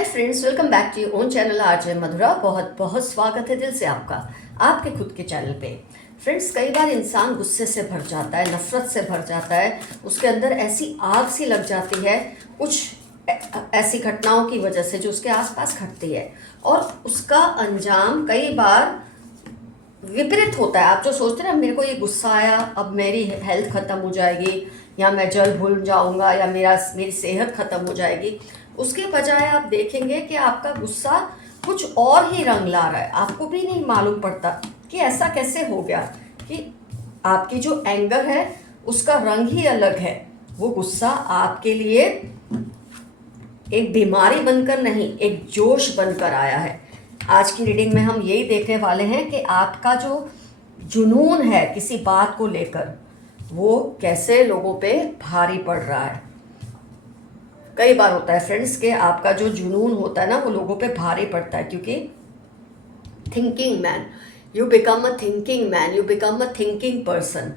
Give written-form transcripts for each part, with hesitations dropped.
Hi friends, welcome back to your own channel RJ Madhura. बहुत बहुत स्वागत है दिल से आपका आपके खुद के चैनल पे। फ्रेंड्स, कई बार इंसान गुस्से से भर जाता है, नफ़रत से भर जाता है, उसके अंदर ऐसी आग सी लग जाती है कुछ ऐसी घटनाओं की वजह से जो उसके आसपास घटती है, और उसका अंजाम कई बार विपरीत होता है। आप जो सोचते हैं ना, मेरे को ये गुस्सा आया, अब मेरी हेल्थ ख़त्म हो जाएगी, या मैं जल्द भूल जाऊंगा, या मेरी सेहत ख़त्म हो जाएगी, उसके बजाय आप देखेंगे कि आपका गुस्सा कुछ और ही रंग ला रहा है। आपको भी नहीं मालूम पड़ता कि ऐसा कैसे हो गया कि आपकी जो एंगर है उसका रंग ही अलग है। वो गुस्सा आपके लिए एक बीमारी बनकर नहीं, एक जोश बनकर आया है। आज की रीडिंग में हम यही देखने वाले हैं कि आपका जो जुनून है किसी बात को लेकर, वो कैसे लोगों पे भारी पड़ रहा है। कई बार होता है फ्रेंड्स कि आपका जो जुनून होता है ना, वो लोगों पे भारी पड़ता है, क्योंकि thinking man, you become a thinking man, you become a thinking person.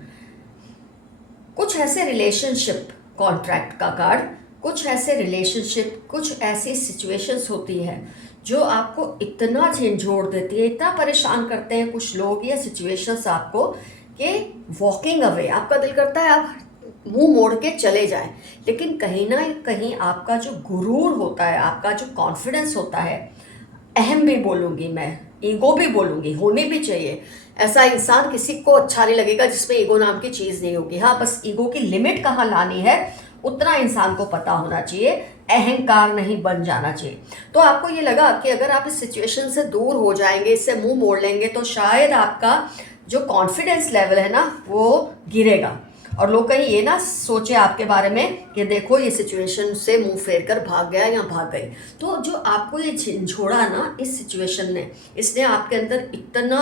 कुछ ऐसे रिलेशनशिप, कॉन्ट्रैक्ट का कार्ड, कुछ ऐसे रिलेशनशिप, कुछ ऐसी सिचुएशंस होती है जो आपको इतना झंझोड़ देती है, इतना परेशान करते हैं कुछ लोग या सिचुएशंस आपको, कि वॉकिंग अवे, आपका दिल करता है आप मुंह मोड़ के चले जाएं। लेकिन कहीं ना कहीं आपका जो गुरूर होता है, आपका जो कॉन्फिडेंस होता है, अहम भी बोलूँगी मैं, ईगो भी बोलूँगी, होनी भी चाहिए। ऐसा इंसान किसी को अच्छा नहीं लगेगा जिसमें ईगो नाम की चीज़ नहीं होगी। हाँ, बस ईगो की लिमिट कहाँ लानी है उतना इंसान को पता होना चाहिए, अहंकार नहीं बन जाना चाहिए। तो आपको ये लगा कि अगर आप इस सिचुएशन से दूर हो जाएंगे, इससे मुंह मोड़ लेंगे, तो शायद आपका जो कॉन्फिडेंस लेवल है ना, वो गिरेगा, और लोग कहीं ये ना सोचे आपके बारे में कि देखो ये सिचुएशन से मुंह फेर कर भाग गया या भाग गई। तो जो आपको ये झंझोड़ा ना इस सिचुएशन ने, इसने आपके अंदर इतना,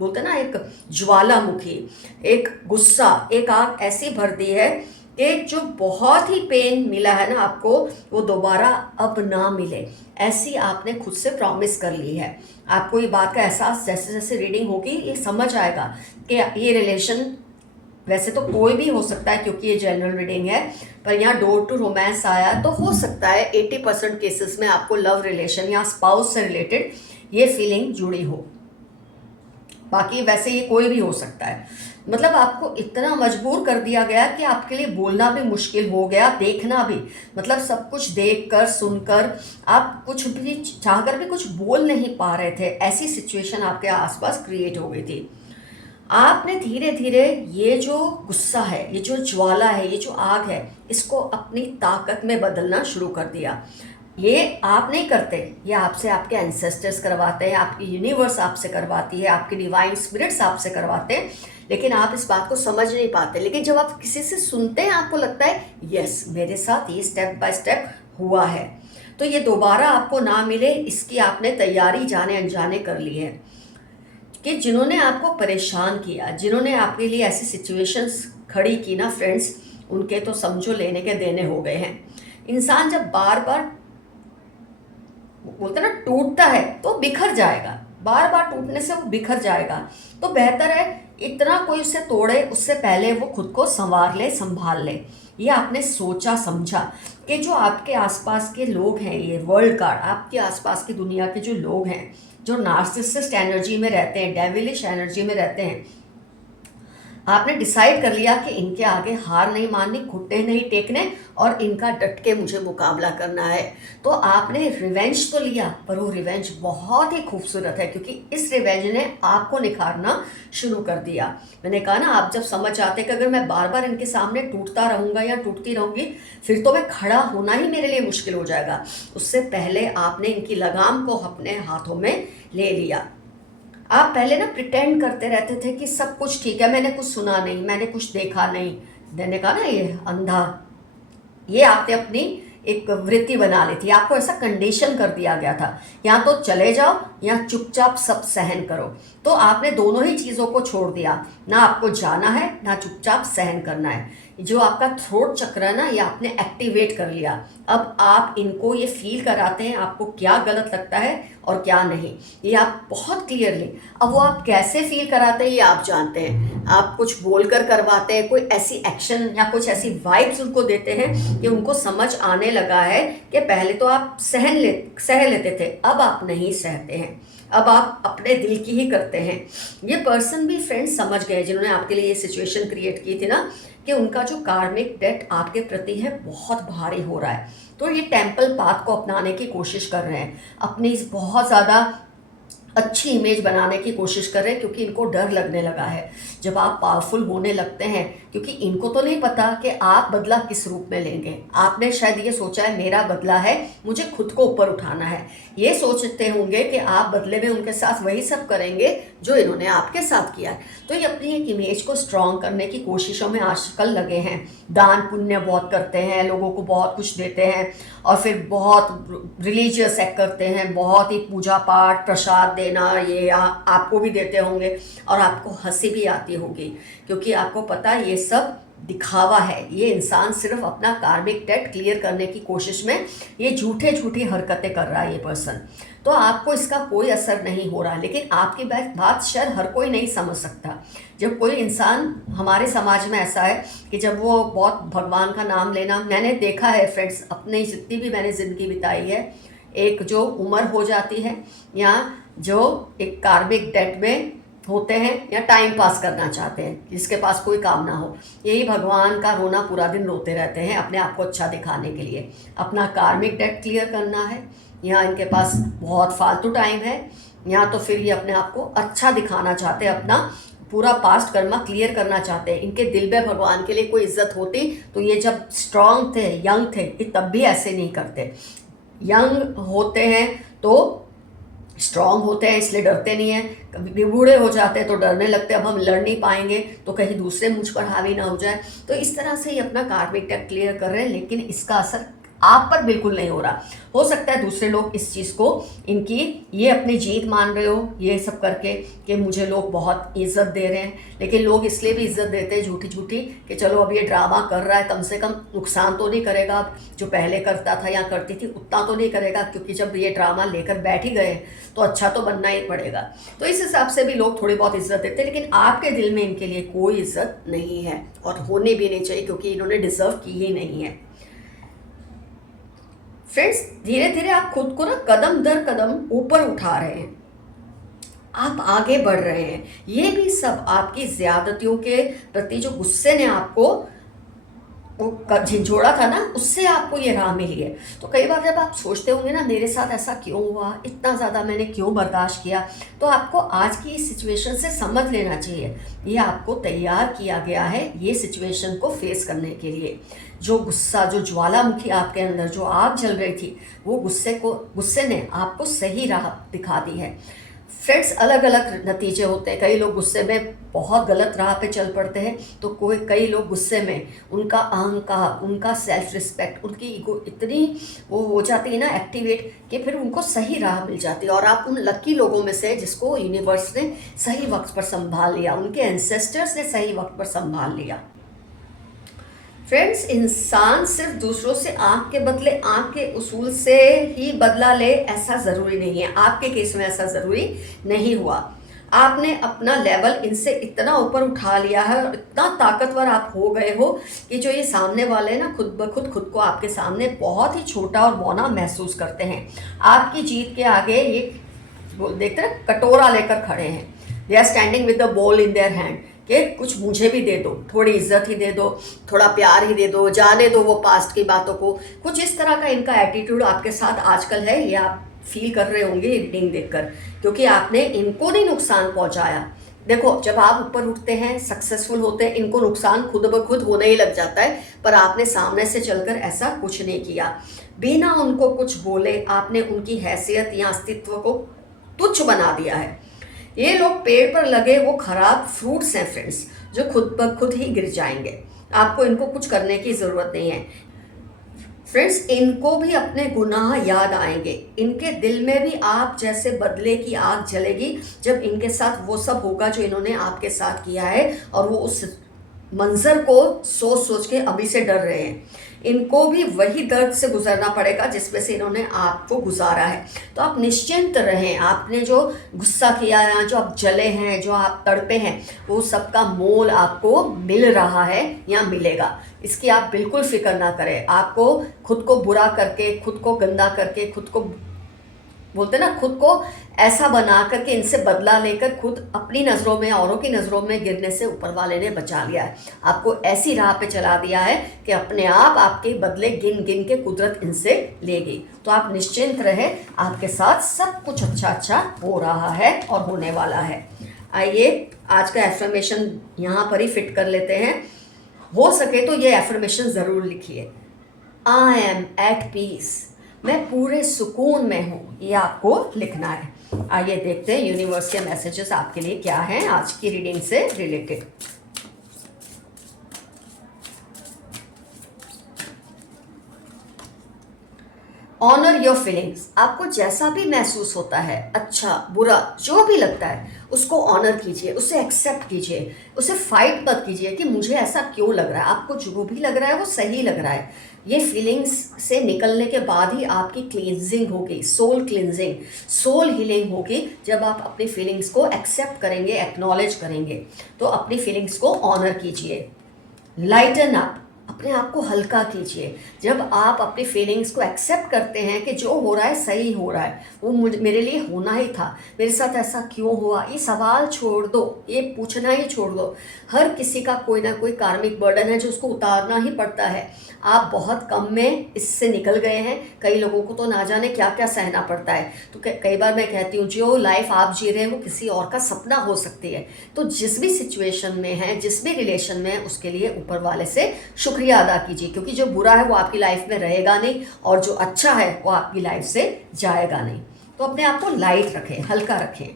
बोलते ना, एक ज्वालामुखी, एक गुस्सा, एक आग ऐसी भर दी है कि जो बहुत ही पेन मिला है ना आपको, वो दोबारा अब ना मिले, ऐसी आपने खुद से प्रॉमिस कर ली है। आपको ये बात का एहसास जैसे जैसे रीडिंग होगी ये समझ आएगा कि ये रिलेशन, वैसे तो कोई भी हो सकता है क्योंकि ये जनरल रीडिंग है, पर यहाँ डोर टू रोमांस आया, तो हो सकता है 80% केसेस में आपको लव रिलेशन या स्पाउस से रिलेटेड ये फीलिंग जुड़ी हो। बाकी वैसे ये कोई भी हो सकता है। मतलब आपको इतना मजबूर कर दिया गया कि आपके लिए बोलना भी मुश्किल हो गया, देखना भी, मतलब सब कुछ देखकर सुनकर आप कुछ भी चाहकर भी कुछ बोल नहीं पा रहे थे। ऐसी सिचुएशन आपके आसपास क्रिएट हो गई थी। आपने धीरे धीरे ये जो गुस्सा है, ये जो ज्वाला है, ये जो आग है, इसको अपनी ताकत में बदलना शुरू कर दिया। ये आप नहीं करते, ये आपसे आपके एंसेस्टर्स करवाते हैं, आपकी यूनिवर्स आपसे करवाती है, आपके डिवाइन स्पिरिट्स आपसे करवाते हैं, लेकिन आप इस बात को समझ नहीं पाते। लेकिन जब आप किसी से सुनते हैं, आपको लगता है यस, मेरे साथ ये स्टेप बाय स्टेप हुआ है, तो ये दोबारा आपको ना मिले, इसकी आपने तैयारी जाने अनजाने कर ली है। कि जिन्होंने आपको परेशान किया, जिन्होंने आपके लिए ऐसी सिचुएशंस खड़ी की ना फ्रेंड्स, उनके तो समझो लेने के देने हो गए हैं। इंसान जब बार बार, बोलते ना, टूटता है तो बिखर जाएगा, बार बार टूटने से वो बिखर जाएगा। तो बेहतर है इतना कोई उसे तोड़े उससे पहले वो खुद को संवार ले, संभाल ले। ये आपने सोचा समझा कि जो आपके आसपास के लोग हैं, ये वर्ल्ड कार्ड, आपके आसपास की दुनिया के जो लोग हैं जो नार्सिसिस्ट एनर्जी में रहते हैं, डेविलिश एनर्जी में रहते हैं, आपने डिसाइड कर लिया कि इनके आगे हार नहीं माननी, घुटने नहीं टेकने, और इनका डट के मुझे मुकाबला करना है। तो आपने रिवेंज तो लिया, पर वो रिवेंज बहुत ही खूबसूरत है, क्योंकि इस रिवेंज ने आपको निखारना शुरू कर दिया। मैंने कहा ना, आप जब समझ आते कि अगर मैं बार बार इनके सामने टूटता रहूँगा या टूटती रहूँगी, फिर तो मैं खड़ा होना ही मेरे लिए मुश्किल हो जाएगा। उससे पहले आपने इनकी लगाम को अपने हाथों में ले लिया। आप पहले ना प्रिटेंड करते रहते थे कि सब कुछ ठीक है, मैंने कुछ सुना नहीं, मैंने कुछ देखा नहीं। मैंने कहा ना, ये अंधा, ये आपने अपनी एक वृत्ति बना ली थी, आपको ऐसा कंडीशन कर दिया गया था, या तो चले जाओ या चुपचाप सब सहन करो। तो आपने दोनों ही चीज़ों को छोड़ दिया, ना आपको जाना है ना चुपचाप सहन करना है। जो आपका थ्रोट चक्र है ना, ये आपने एक्टिवेट कर लिया। अब आप इनको ये फील कराते हैं आपको क्या गलत लगता है और क्या नहीं, ये आप बहुत क्लियरली, अब वो आप कैसे फील कराते हैं ये आप जानते हैं। आप कुछ बोलकर करवाते हैं, कोई ऐसी एक्शन या कुछ ऐसी वाइब्स उनको देते हैं कि उनको समझ आने आने लगा है कि पहले तो आप सह लेते थे, अब आप नहीं सहते हैं, अब आप अपने दिल की ही करते हैं। ये पर्सन भी फ्रेंड्स समझ गए जिन्होंने आपके लिए ये सिचुएशन क्रिएट की थी ना, कि उनका जो कार्मिक डेट आपके प्रति है बहुत भारी हो रहा है। तो ये टेम्पल पाथ को अपनाने की कोशिश कर रहे हैं, अपनी बहुत ज़्यादा अच्छी इमेज बनाने की कोशिश कर रहे हैं, क्योंकि इनको डर लगने लगा है जब आप पावरफुल होने लगते हैं। क्योंकि इनको तो नहीं पता कि आप बदला किस रूप में लेंगे। आपने शायद ये सोचा है मेरा बदला है, मुझे खुद को ऊपर उठाना है। ये सोचते होंगे कि आप बदले में उनके साथ वही सब करेंगे जो इन्होंने आपके साथ किया है। तो ये अपनी एक इमेज को स्ट्रॉन्ग करने की कोशिशों में आजकल लगे हैं। दान पुण्य बहुत करते हैं, लोगों को बहुत कुछ देते हैं, और फिर बहुत रिलीजियस एक्ट करते हैं, बहुत ही पूजा पाठ प्रसाद देना, ये आपको भी देते होंगे और आपको हंसी भी आती होगी, क्योंकि आपको पता है ये सब दिखावा है। ये इंसान सिर्फ अपना कार्मिक डेट क्लियर करने की कोशिश में ये झूठी हरकतें कर रहा है ये पर्सन। तो आपको इसका कोई असर नहीं हो रहा, लेकिन आपकी बात शायद हर कोई नहीं समझ सकता। जब कोई इंसान, हमारे समाज में ऐसा है कि जब वो बहुत भगवान का नाम लेना, मैंने देखा है फ्रेंड्स, अपने जितनी भी मैंने ज़िंदगी बिताई है, एक जो उम्र हो जाती है या जो एक कार्मिक डेट में होते हैं या टाइम पास करना चाहते हैं, जिसके पास कोई काम ना हो, यही भगवान का रोना पूरा दिन रोते रहते हैं अपने आप को अच्छा दिखाने के लिए। अपना कार्मिक डेट क्लियर करना है, या इनके पास बहुत फालतू टाइम है, या तो फिर ये अपने आप को अच्छा दिखाना चाहते हैं, अपना पूरा पास्ट कर्मा क्लियर करना चाहते हैं। इनके दिल में भगवान के लिए कोई इज्जत होती तो ये जब स्ट्रांग थे, यंग थे, ये तब भी ऐसे नहीं करते। यंग होते हैं तो स्ट्रांग होते हैं, इसलिए डरते नहीं हैं। कभी बूढ़े हो जाते हैं तो डरने लगते हैं, अब हम लड़ नहीं पाएंगे तो कहीं दूसरे मुझ पर हावी ना हो जाए। तो इस तरह से ये अपना कार्मिक डेट क्लियर कर रहे हैं, लेकिन इसका असर आप पर बिल्कुल नहीं हो रहा। हो सकता है दूसरे लोग इस चीज़ को इनकी ये अपनी जीत मान रहे हो ये सब करके, कि मुझे लोग बहुत इज्जत दे रहे हैं। लेकिन लोग इसलिए भी इज्जत देते हैं झूठी कि चलो अब ये ड्रामा कर रहा है, कम से कम नुकसान तो नहीं करेगा, अब जो पहले करता था या करती थी उतना तो नहीं करेगा, क्योंकि जब ये ड्रामा लेकर बैठ ही गए तो अच्छा तो बनना ही पड़ेगा। तो इस हिसाब से भी लोग थोड़ी बहुत इज्जत देते हैं, लेकिन आपके दिल में इनके लिए कोई इज्जत नहीं है और होनी भी नहीं चाहिए, क्योंकि इन्होंने डिजर्व की ही नहीं है। फ्रेंड्स, धीरे धीरे आप खुद को ना कदम दर कदम ऊपर उठा रहे हैं, आप आगे बढ़ रहे हैं। ये भी सब आपकी ज्यादतियों के प्रति जो गुस्से ने आपको झिझोड़ा था ना, उससे आपको ये राह मिली है। तो कई बार जब आप सोचते होंगे ना मेरे साथ ऐसा क्यों हुआ, इतना ज़्यादा मैंने क्यों बर्दाश्त किया, तो आपको आज की इस सिचुएशन से समझ लेना चाहिए ये आपको तैयार किया गया है ये सिचुएशन को फेस करने के लिए। जो गुस्सा, जो ज्वालामुखी आपके अंदर जो आग जल रही थी, वो गुस्से ने आपको सही राह दिखा दी है। फ्रेंड्स, अलग अलग नतीजे होते हैं। कई लोग गुस्से में बहुत गलत राह पे चल पड़ते हैं, तो कई लोग गुस्से में उनका अहंकार, उनका सेल्फ रिस्पेक्ट, उनकी ईगो इतनी वो हो जाती है ना एक्टिवेट, कि फिर उनको सही राह मिल जाती है। और आप उन लकी लोगों में से जिसको यूनिवर्स ने सही वक्त पर संभाल लिया, उनके एंसेस्टर्स ने सही वक्त पर संभाल लिया। फ्रेंड्स, इंसान सिर्फ दूसरों से आंख के बदले आंख के उसूल से ही बदला ले ऐसा ज़रूरी नहीं है। आपके केस में ऐसा ज़रूरी नहीं हुआ। आपने अपना लेवल इनसे इतना ऊपर उठा लिया है और इतना ताकतवर आप हो गए हो कि जो ये सामने वाले ना खुद ब खुद को आपके सामने बहुत ही छोटा और बौना महसूस करते हैं। आपकी जीत के आगे ये देखते हैं कटोरा लेकर खड़े हैं। They are standing with the bowl in their hand, कि कुछ मुझे भी दे दो, थोड़ी इज्जत ही दे दो, थोड़ा प्यार ही दे दो, जाने दो वो पास्ट की बातों को। कुछ इस तरह का इनका एटीट्यूड आपके साथ आजकल है, ये आप फील कर रहे होंगे रीडिंग देखकर, क्योंकि आपने इनको नहीं नुकसान पहुंचाया। देखो, जब आप ऊपर उठते हैं, सक्सेसफुल होते हैं, इनको नुकसान खुद ब खुद होने ही लग जाता है, पर आपने सामने से चलकर ऐसा कुछ नहीं किया। बिना उनको कुछ बोले आपने उनकी हैसियत या अस्तित्व को तुच्छ बना दिया है। ये लोग पेड़ पर लगे वो खराब फ्रूट्स हैं फ्रेंड्स, जो खुद ब खुद ही गिर जाएंगे। आपको इनको कुछ करने की ज़रूरत नहीं है। फ्रेंड्स, इनको भी अपने गुनाह याद आएंगे। इनके दिल में भी आप जैसे बदले की आग जलेगी जब इनके साथ वो सब होगा जो इन्होंने आपके साथ किया है, और वो उस मंजर को सोच सोच के अभी से डर रहे हैं, इनको भी वही दर्द से गुजरना पड़ेगा जिसमें से इन्होंने आपको गुजारा है। तो आप निश्चिंत रहें, आपने जो गुस्सा किया है, जो आप जले हैं, जो आप तड़पे हैं, वो सबका मोल आपको मिल रहा है या मिलेगा, इसकी आप बिल्कुल फिक्र ना करें। आपको खुद को बुरा करके, खुद को गंदा करके, खुद को बोलते ना, खुद को ऐसा बना करके इनसे बदला लेकर खुद अपनी नज़रों में, औरों की नज़रों में गिरने से ऊपर वाले ने बचा लिया है। आपको ऐसी राह पे चला दिया है कि अपने आप आपके बदले गिन गिन के कुदरत इनसे लेगी। तो आप निश्चिंत रहे, आपके साथ सब कुछ अच्छा अच्छा हो रहा है और होने वाला है। आइए आज का एफर्मेशन यहाँ पर ही फिट कर लेते हैं। हो सके तो ये एफर्मेशन ज़रूर लिखिए, आई एम एट पीस, मैं पूरे सुकून में हूँ, ये आपको लिखना है। आइए देखते हैं यूनिवर्स के मैसेजेस आपके लिए क्या हैं आज की रीडिंग से रिलेटेड। ऑनर योर फीलिंग्स, आपको जैसा भी महसूस होता है, अच्छा बुरा जो भी लगता है, उसको ऑनर कीजिए, उसे एक्सेप्ट कीजिए, उसे फाइट मत कीजिए कि मुझे ऐसा क्यों लग रहा है। आपको जो भी लग रहा है वो सही लग रहा है। ये फीलिंग्स से निकलने के बाद ही आपकी क्लींजिंग होगी, सोल क्लींजिंग, सोल हीलिंग होगी, जब आप अपनी फीलिंग्स को एक्सेप्ट करेंगे, एक्नॉलेज करेंगे। तो अपनी फीलिंग्स को ऑनर कीजिए, लाइटन अप, अपने आप को हल्का कीजिए। जब आप अपनी फीलिंग्स को एक्सेप्ट करते हैं कि जो हो रहा है सही हो रहा है, वो मेरे लिए होना ही था, मेरे साथ ऐसा क्यों हुआ, ये सवाल छोड़ दो, ये पूछना ही छोड़ दो। हर किसी का कोई ना कोई कार्मिक बर्डन है जो उसको उतारना ही पड़ता है। आप बहुत कम में इससे निकल गए हैं, कई लोगों को तो ना जाने क्या क्या सहना पड़ता है। तो कई बार मैं कहती हूँ जो लाइफ आप जी रहे हैं वो किसी और का सपना हो सकती है। तो जिस भी सिचुएशन में है, जिस भी रिलेशन में है, उसके लिए ऊपर वाले से शुक्रिया अदा कीजिए, क्योंकि जो बुरा है वो आपकी लाइफ में रहेगा नहीं और जो अच्छा है वो आपकी लाइफ से जाएगा नहीं। तो अपने आप को लाइट रखें, हल्का रखें,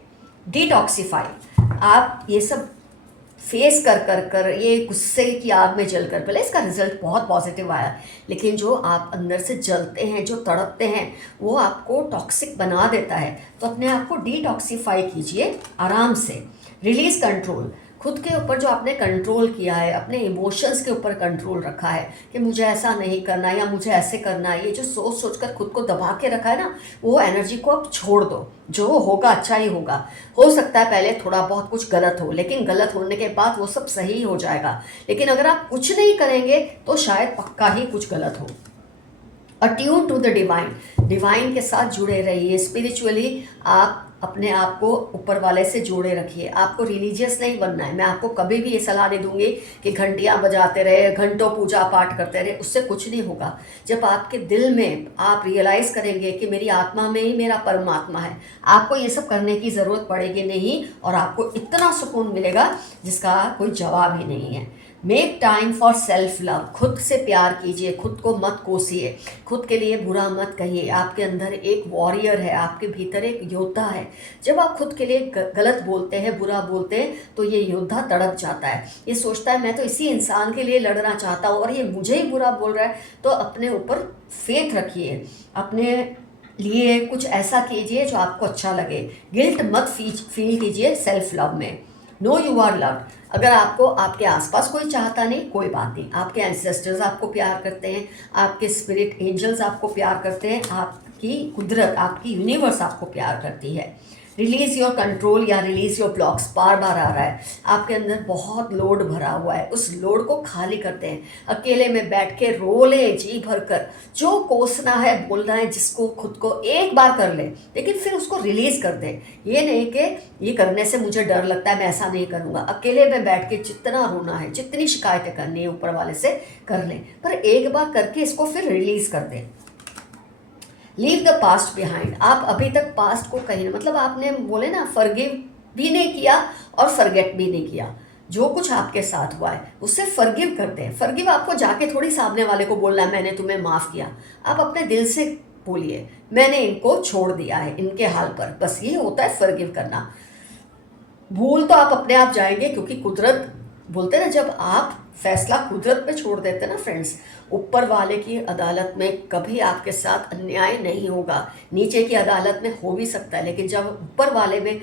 डिटॉक्सिफाई। आप ये सब फेस कर कर कर ये गुस्से की आग में जल कर, पहले इसका रिजल्ट बहुत पॉजिटिव आया, लेकिन जो आप अंदर से जलते हैं, जो तड़पते हैं, वो आपको टॉक्सिक बना देता है। तो अपने आप को डिटॉक्सिफाई कीजिए आराम से। रिलीज कंट्रोल, खुद के ऊपर जो आपने कंट्रोल किया है, अपने इमोशंस के ऊपर कंट्रोल रखा है कि मुझे ऐसा नहीं करना या मुझे ऐसे करना है, ये जो सोच सोच कर खुद को दबा के रखा है ना, वो एनर्जी को अब छोड़ दो। जो होगा अच्छा ही होगा। हो सकता है पहले थोड़ा बहुत कुछ गलत हो, लेकिन गलत होने के बाद वो सब सही हो जाएगा। लेकिन अगर आप कुछ नहीं करेंगे तो शायद पक्का ही कुछ गलत हो। Attune to the divine, divine के साथ जुड़े रहिए। स्पिरिचुअली आप अपने आप को ऊपर वाले से जोड़े रखिए। आपको रिलीजियस नहीं बनना है। मैं आपको कभी भी ये सलाह नहीं दूंगी कि घंटियाँ बजाते रहे, घंटों पूजा पाठ करते रहे, उससे कुछ नहीं होगा। जब आपके दिल में आप रियलाइज़ करेंगे कि मेरी आत्मा में ही मेरा परमात्मा है, आपको ये सब करने की ज़रूरत पड़ेगी नहीं और आपको इतना सुकून मिलेगा जिसका कोई जवाब ही नहीं है। Make time for self love, खुद से प्यार कीजिए, खुद को मत कोसिए, खुद के लिए बुरा मत कहिए। आपके अंदर एक वॉरियर है, आपके भीतर एक योद्धा है। जब आप खुद के लिए गलत बोलते हैं, बुरा बोलते हैं, तो ये योद्धा तड़प जाता है। ये सोचता है मैं तो इसी इंसान के लिए लड़ना चाहता हूँ और ये मुझे ही बुरा बोल रहा है। तो अपने ऊपर फेथ रखिए, अपने लिए कुछ ऐसा कीजिए जो आपको अच्छा लगे। गिल्ट मत फील कीजिए सेल्फ लव में। Know you are loved. अगर आपको आपके आसपास कोई चाहता नहीं, कोई बात नहीं, आपके एंसेस्टर्स आपको प्यार करते हैं, आपके स्पिरिट एंजल्स आपको प्यार करते हैं, आपकी कुदरत, आपकी यूनिवर्स आपको प्यार करती है। रिलीज़ योर कंट्रोल या रिलीज़ योर ब्लॉक्स बार बार आ रहा है। आपके अंदर बहुत लोड भरा हुआ है, उस लोड को खाली करते हैं। अकेले में बैठ के रो ले जी भर कर, जो कोसना है बोलना है जिसको, खुद को एक बार कर ले, लेकिन फिर उसको रिलीज़ कर दे। ये नहीं कि ये करने से मुझे डर लगता है मैं ऐसा नहीं करूँगा। अकेले में बैठ के जितना रोना है, जितनी शिकायतें करनी है ऊपर वाले से कर लें, पर एक बार करके इसको फिर रिलीज़ कर दें। Leave the past behind. आप अभी तक पास्ट को कहीं, मतलब आपने बोले ना, फॉरगिव भी नहीं किया और फॉरगेट भी नहीं किया। जो कुछ आपके साथ हुआ है उससे फॉरगिव करते हैं। फॉरगिव आपको जाके थोड़ी सामने वाले को बोलना है मैंने तुम्हें माफ़ किया। आप अपने दिल से बोलिए मैंने इनको छोड़ दिया है इनके हाल पर। बस ये होता है फॉरगिव करना। भूल तो आप अपने आप जाएंगे, क्योंकि कुदरत बोलते हैं ना, जब आप फैसला कुदरत पे छोड़ देते ना फ्रेंड्स, ऊपर वाले की अदालत में कभी आपके साथ अन्याय नहीं होगा। नीचे की अदालत में हो भी सकता है, लेकिन जब ऊपर वाले में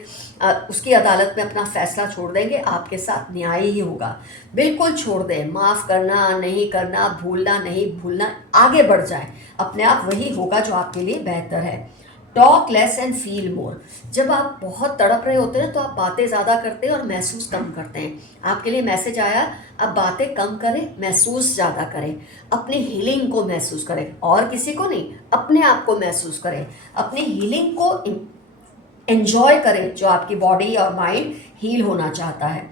उसकी अदालत में अपना फैसला छोड़ देंगे, आपके साथ न्याय ही होगा। बिल्कुल छोड़ दें, माफ़ करना नहीं करना, भूलना नहीं भूलना, आगे बढ़ जाए, अपने आप वही होगा जो आपके लिए बेहतर है। Talk less and feel more. जब आप बहुत तड़प रहे होते हैं तो आप बातें ज़्यादा करते हैं और महसूस कम करते हैं। आपके लिए मैसेज आया, अब बातें कम करें, महसूस ज़्यादा करें, अपनी हीलिंग को महसूस करें, और किसी को नहीं, अपने आप को महसूस करें, अपनी हीलिंग को एंजॉय करें जो आपकी बॉडी और माइंड हील होना चाहता है।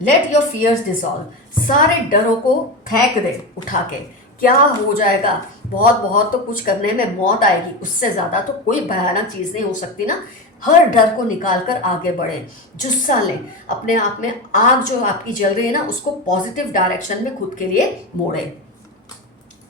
Let your fears dissolve. सारे डरों को फेंक दे उठा के। क्या हो जाएगा, बहुत बहुत तो कुछ करने में मौत आएगी, उससे ज़्यादा तो कोई भयानक चीज़ नहीं हो सकती ना। हर डर को निकाल कर आगे बढ़े, जुस्सा लें, अपने आप में आग जो आपकी जल रही है ना, उसको पॉजिटिव डायरेक्शन में खुद के लिए मोड़े,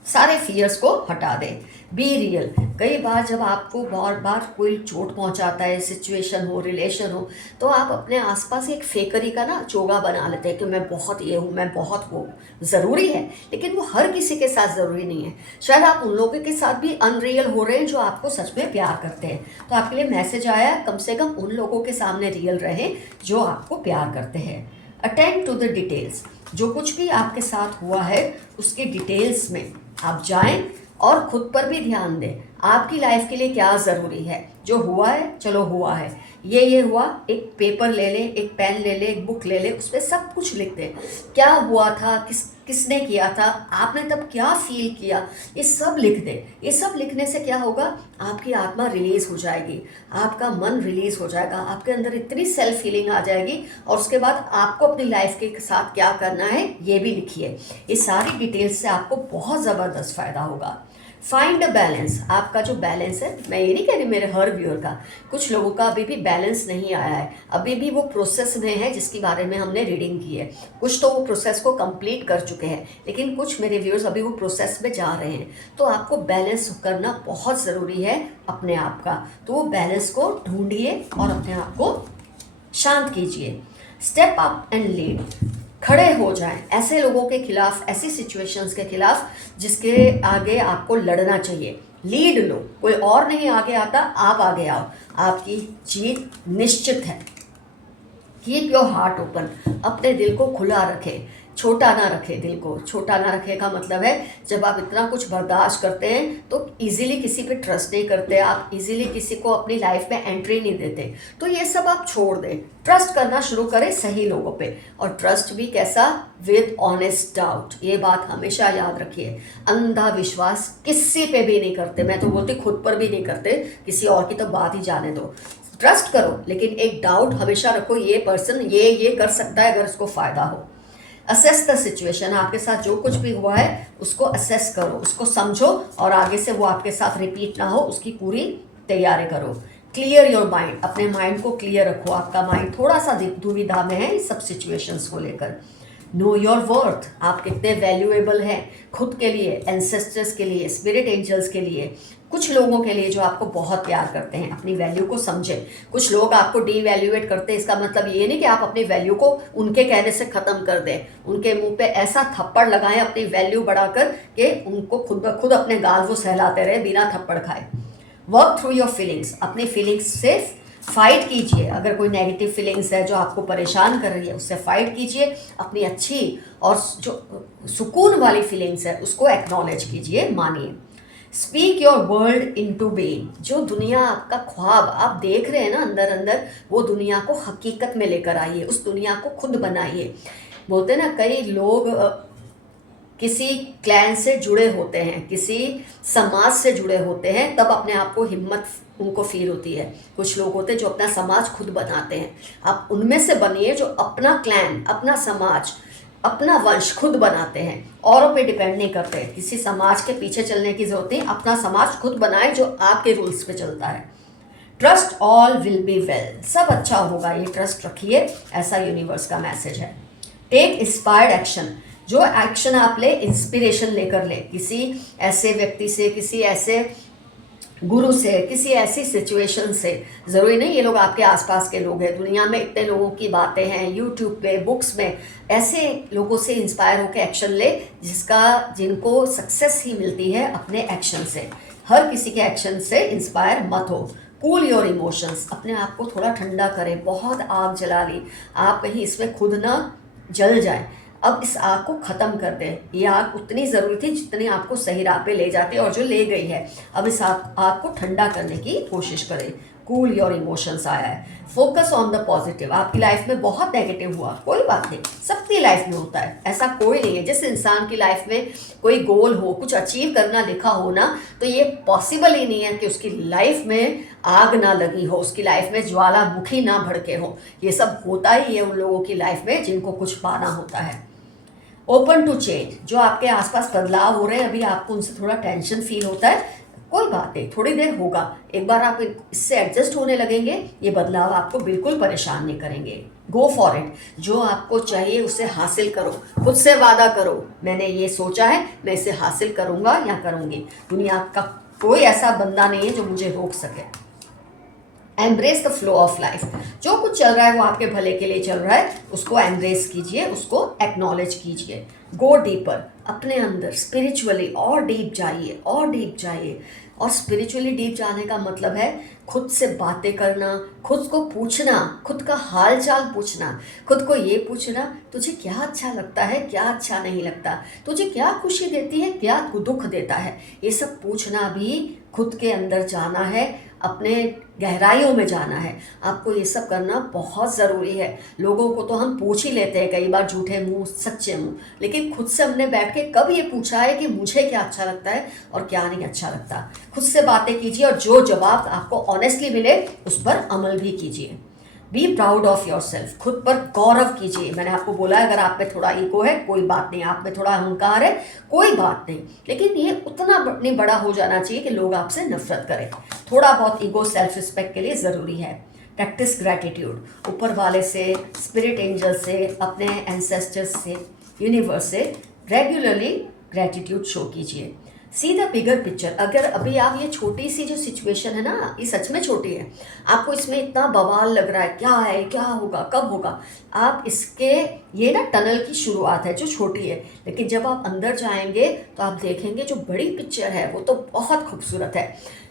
सारे फियर्स को हटा दें। Be real. कई बार जब आपको बहुत बार कोई चोट पहुंचाता है, सिचुएशन हो, रिलेशन हो, तो आप अपने आसपास एक फेकरी का ना चोगा बना लेते हैं कि मैं बहुत ये हूँ, मैं बहुत वो। ज़रूरी है, लेकिन वो हर किसी के साथ ज़रूरी नहीं है। शायद आप उन लोगों के साथ भी अनरियल हो रहे हैं जो आपको सच में प्यार करते हैं। तो आपके लिए मैसेज आया, कम से कम उन लोगों के सामने रियल रहें जो आपको प्यार करते हैं। Attend to the details. जो कुछ भी आपके साथ हुआ है उसकी डिटेल्स में आप जाएं और खुद पर भी ध्यान दें। आपकी लाइफ के लिए क्या ज़रूरी है, जो हुआ है चलो हुआ है, ये हुआ, एक पेपर ले ले, एक पेन ले ले, एक बुक ले ले, उस पर सब कुछ लिख दे। क्या हुआ था, किसने किया था, आपने तब क्या फील किया, ये सब लिख दे। ये सब लिखने से क्या होगा, आपकी आत्मा रिलीज़ हो जाएगी, आपका मन रिलीज़ हो जाएगा, आपके अंदर इतनी सेल्फ फीलिंग आ जाएगी। और उसके बाद आपको अपनी लाइफ के साथ क्या करना है ये भी लिखिए। ये सारी डिटेल्स से आपको बहुत ज़बरदस्त फ़ायदा होगा। Find a balance. आपका जो बैलेंस है, मैं ये नहीं कह रही मेरे हर व्यूअर का, कुछ लोगों का अभी भी बैलेंस नहीं आया है, अभी भी वो प्रोसेस में है जिसके बारे में हमने रीडिंग की है। कुछ तो वो प्रोसेस को कंप्लीट कर चुके हैं, लेकिन कुछ मेरे व्यूअर्स अभी वो प्रोसेस में जा रहे हैं। तो आपको बैलेंस करना बहुत ज़रूरी है अपने आप का। तो वो बैलेंस को ढूंढिए और अपने आप को शांत कीजिए। Step up and lead. खड़े हो जाएं ऐसे लोगों के खिलाफ, ऐसी सिचुएशंस के खिलाफ जिसके आगे आपको लड़ना चाहिए। लीड लो, कोई और नहीं आगे आता, आप आगे आओ, आपकी जीत निश्चित है। Keep your heart open. अपने दिल को खुला रखें, छोटा ना रखें दिल को। छोटा ना रखें का मतलब है, जब आप इतना कुछ बर्दाश्त करते हैं तो इजीली किसी पे ट्रस्ट नहीं करते, आप इजीली किसी को अपनी लाइफ में एंट्री नहीं देते। तो ये सब आप छोड़ दें, ट्रस्ट करना शुरू करें सही लोगों पे। और ट्रस्ट भी कैसा, विद ऑनेस्ट डाउट। ये बात हमेशा याद रखिए, अंधा विश्वास किसी पे भी नहीं करते। मैं तो बोलती खुद पर भी नहीं करते, किसी और की तो बात ही जाने दो। ट्रस्ट करो, लेकिन एक डाउट हमेशा रखो, ये पर्सन ये कर सकता है अगर उसको फ़ायदा हो। Assess the situation. आपके साथ जो कुछ भी हुआ है उसको असेस करो, उसको समझो, और आगे से वो आपके साथ रिपीट ना हो उसकी पूरी तैयारी करो। Clear your mind. अपने माइंड को क्लियर रखो। आपका माइंड थोड़ा सा दुविधा में है इस सब सिचुएशंस को लेकर। Know your worth. आप कितने वैल्यूएबल हैं खुद के लिए, एंसेस्टर्स के लिए, स्पिरिट एंजल्स के लिए, कुछ लोगों के लिए जो आपको बहुत प्यार करते हैं। अपनी वैल्यू को समझें। कुछ लोग आपको डीवैल्यूएट करते हैं, इसका मतलब ये नहीं कि आप अपनी वैल्यू को उनके कहने से ख़त्म कर दें। उनके मुंह पे ऐसा थप्पड़ लगाएं अपनी वैल्यू बढ़ाकर कि उनको खुद ब खुद अपने गाल वो सहलाते रहे बिना थप्पड़ खाए। Work through your feelings. अपनी फीलिंग्स से फाइट कीजिए। अगर कोई नेगेटिव फीलिंग्स है जो आपको परेशान कर रही है, उससे फाइट कीजिए। अपनी अच्छी और जो सुकून वाली फीलिंग्स है उसको एक्नॉलेज कीजिए, मानिए। Speak your world into being. जो दुनिया आपका ख्वाब आप देख रहे हैं ना अंदर अंदर, वो दुनिया को हकीकत में लेकर आइए, उस दुनिया को खुद बनाइए। बोलते हैं ना, कई लोग किसी क्लैन से जुड़े होते हैं, किसी समाज से जुड़े होते हैं, तब अपने आप को हिम्मत उनको फील होती है। कुछ लोग होते हैं जो अपना समाज खुद बनाते हैं। आप उनमें से बनिए जो अपना क्लैन, अपना समाज, अपना वंश खुद बनाते हैं, औरों पे डिपेंड नहीं करते। किसी समाज के पीछे चलने की जरूरत नहीं, अपना समाज खुद बनाए जो आपके रूल्स पे चलता है। Trust all will be well. सब अच्छा होगा, ये ट्रस्ट रखिए, ऐसा यूनिवर्स का मैसेज है। Take inspired action. जो एक्शन आप ले, इंस्पिरेशन लेकर ले, किसी ऐसे व्यक्ति से, किसी ऐसे गुरु से, किसी ऐसी सिचुएशन से। ज़रूरी नहीं ये लोग आपके आसपास के लोग हैं, दुनिया में इतने लोगों की बातें हैं, यूट्यूब पे, बुक्स में, ऐसे लोगों से इंस्पायर होकर एक्शन ले जिनको सक्सेस ही मिलती है अपने एक्शन से। हर किसी के एक्शन से इंस्पायर मत हो। कूल योर इमोशंस, अपने आप को थोड़ा ठंडा करें। बहुत आग जला ली, आप कहीं इसमें खुद ना जल जाए। अब इस आग को ख़त्म कर दें। ये आग उतनी ज़रूरी थी जितनी आपको सही राह पे ले जाती और जो ले गई है। अब इस आग को ठंडा करने की कोशिश करें। कूल योर इमोशंस आया है। Focus on the positive. आपकी लाइफ में बहुत नेगेटिव हुआ, कोई बात नहीं, सबकी लाइफ में होता है, ऐसा कोई नहीं है। जिस इंसान की लाइफ में कोई गोल हो, कुछ अचीव करना लिखा हो ना, तो ये पॉसिबल ही नहीं है कि उसकी लाइफ में आग ना लगी हो, उसकी लाइफ में ज्वालामुखी ना भड़के हो। ये सब होता ही है उन लोगों की लाइफ में जिनको कुछ पाना होता है। ओपन टू चेंज, जो आपके आसपास बदलाव हो रहे हैं, अभी आपको उनसे थोड़ा टेंशन फील होता है, कोई बात नहीं, थोड़ी देर होगा। एक बार आप इससे एडजस्ट होने लगेंगे, ये बदलाव आपको बिल्कुल परेशान नहीं करेंगे। गो फॉर इट, जो आपको चाहिए उसे हासिल करो। खुद से वादा करो, मैंने ये सोचा है, मैं इसे हासिल करूँगा या करूँगी। दुनिया का कोई ऐसा बंदा नहीं है जो मुझे रोक सके। Embrace the flow of life, जो कुछ चल रहा है वो आपके भले के लिए चल रहा है, उसको एम्ब्रेस कीजिए, उसको एक्नॉलेज कीजिए। गो डीपर, अपने अंदर स्पिरिचुअली और डीप जाइए, और डीप जाइए। और स्पिरिचुअली डीप जाने का मतलब है खुद से बातें करना, खुद को पूछना, खुद का हाल चाल पूछना, खुद को ये पूछना तुझे क्या अच्छा लगता है, क्या अच्छा नहीं लगता, तुझे क्या खुशी देती है, क्या दुख देता है। ये सब पूछना भी खुद के अंदर जाना है, अपने गहराइयों में जाना है। आपको ये सब करना बहुत ज़रूरी है। लोगों को तो हम पूछ ही लेते हैं कई बार, झूठे मुंह सच्चे मुंह, लेकिन खुद से हमने बैठ के कब ये पूछा है कि मुझे क्या अच्छा लगता है और क्या नहीं अच्छा लगता। खुद से बातें कीजिए और जो जवाब आपको ऑनेस्टली मिले उस पर अमल भी कीजिए। Be proud of your self, खुद पर गौरव कीजिए। मैंने आपको बोला अगर आप में थोड़ा ईगो है कोई बात नहीं, आप में थोड़ा अहंकार है कोई बात नहीं, लेकिन ये उतना नहीं बड़ा हो जाना चाहिए कि लोग आपसे नफरत करें। थोड़ा बहुत ईगो सेल्फ रिस्पेक्ट के लिए ज़रूरी है। प्रैक्टिस ग्रैटिट्यूड, ऊपर वाले से, स्पिरिट एंजल से, अपने एंसेस्टर्स से, यूनिवर्स से रेगुलरली ग्रैटिट्यूड शो कीजिए। See the bigger picture. अगर अभी आप ये छोटी सी जो सिचुएशन है ना, ये सच में छोटी है, आपको इसमें इतना बवाल लग रहा है, क्या होगा, कब होगा, आप इसके, ये ना टनल की शुरुआत है जो छोटी है, लेकिन जब आप अंदर जाएंगे तो आप देखेंगे जो बड़ी पिक्चर है वो तो बहुत खूबसूरत है।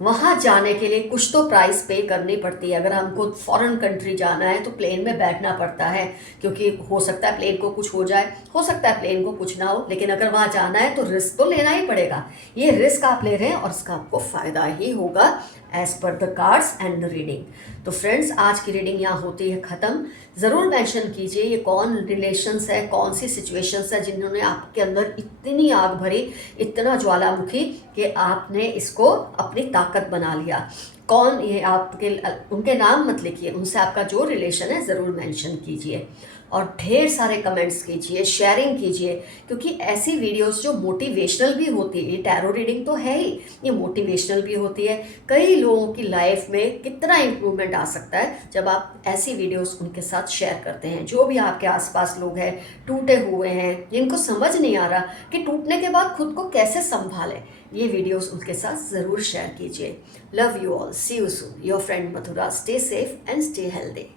वहाँ जाने के लिए कुछ तो प्राइस पे करनी पड़ती है। अगर हमको फॉरेन कंट्री जाना है तो प्लेन में बैठना पड़ता है, क्योंकि हो सकता है प्लेन को कुछ हो जाए, हो सकता है प्लेन को कुछ ना हो, लेकिन अगर वहाँ जाना है तो रिस्क तो लेना ही पड़ेगा। ये रिस्क आप ले रहे हैं और इसका आपको फ़ायदा ही होगा as per the cards and the reading. तो फ्रेंड्स, आज की रीडिंग यहाँ होती है ख़त्म। ज़रूर मेंशन कीजिए ये कौन रिलेशंस है, कौन सी सिचुएशंस है जिन्होंने आपके अंदर इतनी आग भरी, इतना ज्वालामुखी कि आपने इसको अपनी ताकत बना लिया। कौन ये आपके, उनके नाम मत लिखिए, उनसे आपका जो रिलेशन है ज़रूर मेंशन कीजिए और ढेर सारे कमेंट्स कीजिए, शेयरिंग कीजिए, क्योंकि ऐसी वीडियोस जो मोटिवेशनल भी होती है, ये टैरो रीडिंग तो है ही, ये मोटिवेशनल भी होती है। कई लोगों की लाइफ में कितना इम्प्रूवमेंट आ सकता है जब आप ऐसी वीडियोस उनके साथ शेयर करते हैं। जो भी आपके आसपास लोग हैं, टूटे हुए हैं, जिनको समझ नहीं आ रहा कि टूटने के बाद खुद को कैसे संभालें, ये वीडियोस उनके साथ ज़रूर शेयर कीजिए। Love you all, see you soon, your friend Mathura. Stay safe and stay healthy.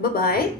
Bye bye.